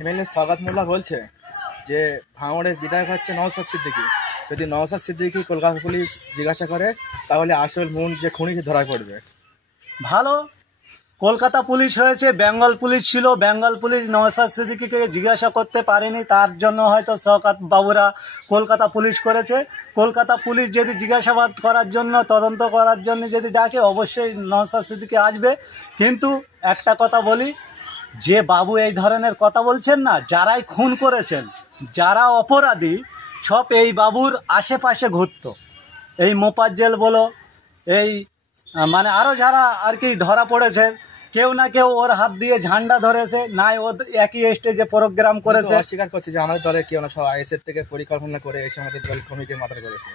MLA সওগাত মোল্লা বলছে যে ভাঙড়ের বিধায়ক হচ্ছে নওশাদ সিদ্দিকী। যদি নওশাদ সিদ্দিকী কলকাতা পুলিশ জিজ্ঞাসা করে তাহলে আসল মূল যে খুনি ধরা পড়বে। ভালো, কলকাতা পুলিশ হয়েছে, বেঙ্গল পুলিশ ছিল, বেঙ্গল পুলিশ নওশাদ সিদ্দিকীকে জিজ্ঞাসা করতে পারেনি, তার জন্য হয়তো শওকত বাবুরা কলকাতা পুলিশ করেছে। কলকাতা পুলিশ যদি জিজ্ঞাসাবাদ করার জন্য, তদন্ত করার জন্য যদি ডাকে, অবশ্যই নওশাদ সিদ্দিকী আসবে। কিন্তু একটা কথা বলি, যে বাবু এই ধরনের কথা বলছেন না, যারাই খুন করেছেন, যারা অপরাধী, সব এই বাবুর আশেপাশে ঘুরত। এই মোপাজ্জেল বলো, এই মানে আরও যারা আর কি ধরা পড়েছে, কেউ না কেউ ওর হাত দিয়ে ঝান্ডা ধরেছে, নাই ও একই স্টেজে প্রোগ্রাম করেছে। অস্বীকার করছে যে আমাদের দলে কেউ না, সব আইএসএফ থেকে পরিকল্পনা করে এসে আমাদের দল কমিটির মাথায় করেছে।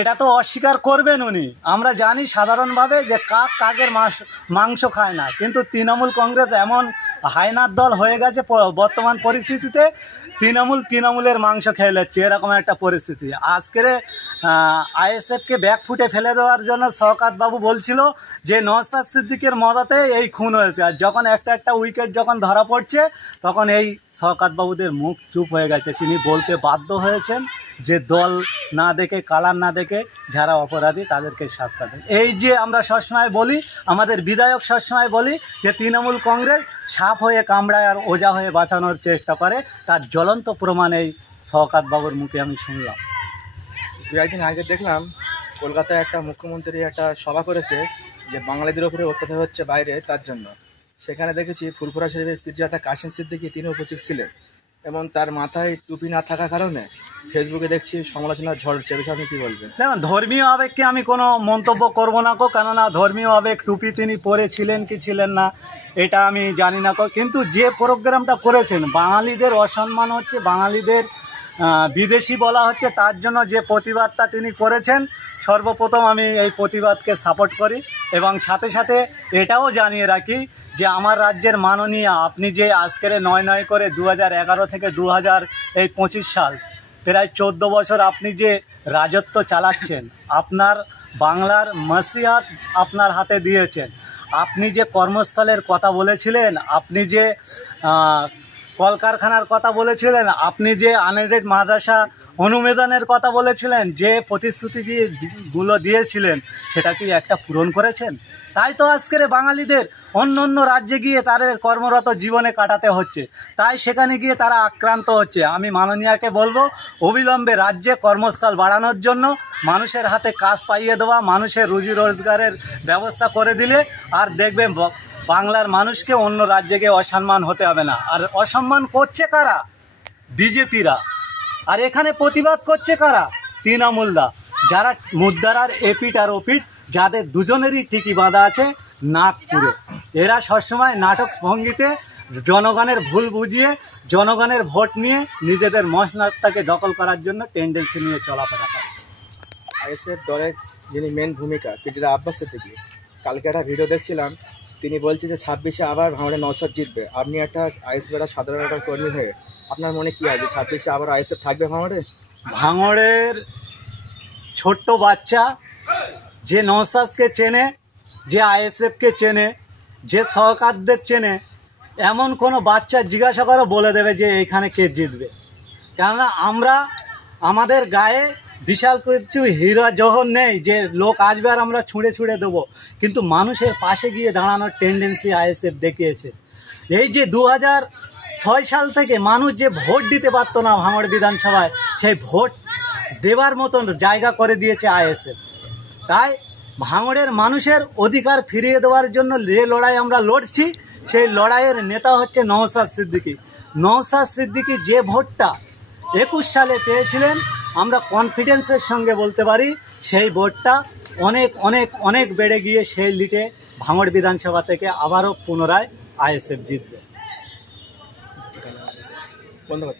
এটা তো অস্বীকার করবেন উনি। আমরা জানি সাধারণভাবে যে কাক কাকের মাংস খায় না, কিন্তু তৃণমূল কংগ্রেস এমন হায়নার দল হয়ে গেছে বর্তমান পরিস্থিতিতে, তৃণমূলের মাংস খেয়ে যাচ্ছে, এরকম একটা পরিস্থিতি। আজকের আইএসএফকে ব্যাকফুটে ফেলে দেওয়ার জন্য শওকত বাবু বলছিল যে নওশাদ সিদ্দিকীর মদতে এই খুন হয়েছে, আর যখন একটা উইকেট যখন ধরা পড়ছে, তখন এই শওকত বাবুদের মুখ চুপ হয়ে গেছে। তিনি বলতে বাধ্য হয়েছেন যে দল না দেখে, কালার না দেখে যারা অপরাধী তাদেরকে শাস্তি দেন। এই যে আমরা সবসময় বলি, আমাদের বিধায়ক সবসময় বলি যে তৃণমূল কংগ্রেস সাপ হয়ে কামড়ায় আর ওজা হয়ে বাঁচানোর চেষ্টা করে, তার জ্বলন্ত প্রমাণ এই শওকত বাবুর মুখে আমি শুনলাম। 2 একদিন আগে দেখলাম কলকাতায় একটা মুখ্যমন্ত্রী একটা সভা করেছে যে বাঙালিদের উপরে অত্যাচার হচ্ছে বাইরে, তার জন্য। সেখানে দেখেছি ফুরফুরা শরীফের পীরজাদা কাশিম সিদ্দিকী তিনি উপস্থিত ছিলেন, এবং তার মাথায় টুপি না থাকার কারণে ফেসবুকে দেখছি সমালোচনা ঝড়ছে। বিষয়ে আপনি কী বলবেন? দেখুন, ধর্মীয় আবেগকে আমি কোনো মন্তব্য করব না কো, কেননা ধর্মীয় আবেগ টুপি তিনি পরেছিলেন কি ছিলেন না এটা আমি জানি না কো, কিন্তু যে প্রোগ্রামটা করেছেন, বাঙালিদের অসম্মান হচ্ছে, বাঙালিদের বিদেশি বলা হচ্ছে, তার জন্য যে প্রতিবাদটা তিনি করেছেন, সর্বপ্রথম আমি এই প্রতিবাদকে সাপোর্ট করি। এবং সাথে সাথে এটাও জানিয়ে রাখি যে আমার রাজ্যের মাননীয়, আপনি যে আজকের 9 করে 2011 থেকে 2025 সাল, প্রায় 14 বছর আপনি যে রাজত্ব চালাচ্ছেন, আপনার বাংলার মাসিহাত আপনার হাতে দিয়েছেন। আপনি যে কর্মস্থলের কথা বলেছিলেন, আপনি যে কলকারখানার কথা বলেছিলেন, আপনি যে আনএডেড মাদ্রাসা অনুমোদনের কথা বলেছিলেন, যে প্রতিশ্রুতিগুলো দিয়েছিলেন, সেটা কি একটা পূরণ করেছেন? তাই তো আজকের বাঙালিদের অন্য রাজ্যে গিয়ে তাদের কর্মরত জীবনে কাটাতে হচ্ছে, তাই সেখানে গিয়ে তারা আক্রান্ত হচ্ছে। আমি মাননীয়াকে বলবো, অবিলম্বে রাজ্যে কর্মস্থল বাড়ানোর জন্য, মানুষের হাতে কাজ পাইয়ে দেওয়া, মানুষের রুজি রোজগারের ব্যবস্থা করে দিলে আর দেখবে বাংলার মানুষকে অন্য রাজ্যে গিয়ে অসম্মান হতে হবে না। আর অসম্মান করছে কারা? বিজেপিরা। আর এখানে প্রতিবাদ করছে কারা? তৃণমূলরা, যারা মুদ্রার এপিট আর ওপিট, যাদের দুজনেরই টিকি বাঁধা আছে নাগপুরে। এরা সবসময় নাটক ভঙ্গিতে জনগণের ভুল বুঝিয়ে, জনগণের ভোট নিয়ে নিজেদের মসনদটাকে দখল করার জন্য টেন্ডেন্সি নিয়ে চলাফেরা করে। আইএসএফ দলের যিনি মেন ভূমিকা পীরজাদা আব্বাস সিদ্দিকী, কালকে একটা ভিডিও দেখছিলাম, তিনি বলছে যে 26-এ আবার ভাঙড়ে নওশাদ জিতবে। আপনি একটা আইএসএফ সাধারণ একটা কর্মী হয়ে আপনার মনে কী হয় যে 26-এ আবার আইএসএফ থাকবে ভাঙড়ে? ভাঙড়ের ছোট্ট বাচ্চা যে নওশাদকে চেনে, যে আইএসএফকে চেনে, যে শওকতদের চেনে, এমন কোনো বাচ্চা জিজ্ঞাসা করো, বলে দেবে যে এইখানে কে জিতবে। কেননা আমাদের গায়ে বিশাল কিছু হীরা জহর নেই যে লোক আসবে আর আমরা ছুঁড়ে দেবো, কিন্তু মানুষের পাশে গিয়ে দাঁড়ানোর টেন্ডেন্সি আইএসএফ দেখিয়েছে। এই যে 2006 সাল থেকে মানুষ যে ভোট দিতে পারতো না ভাঙড় বিধানসভায়, সেই ভোট দেবার মতন জায়গা করে দিয়েছে আইএসএফ। তাই ভাঙড়ের মানুষের অধিকার ফিরিয়ে দেওয়ার জন্য যে লড়াই আমরা লড়ছি, সেই লড়াইয়ের নেতা হচ্ছে নওশাদ সিদ্দিকী। নওশাদ সিদ্দিকী যে ভোটটা 21 সালে পেয়েছিলেন, আমরা কনফিডেন্সের সঙ্গে বলতে পারি সেই ভোটটা অনেক অনেক অনেক বেড়ে গিয়ে সেই লিটে ভাঙড় বিধানসভা থেকে আবারও পুনরায় আইএসএফ জিতবে। ধন্যবাদ।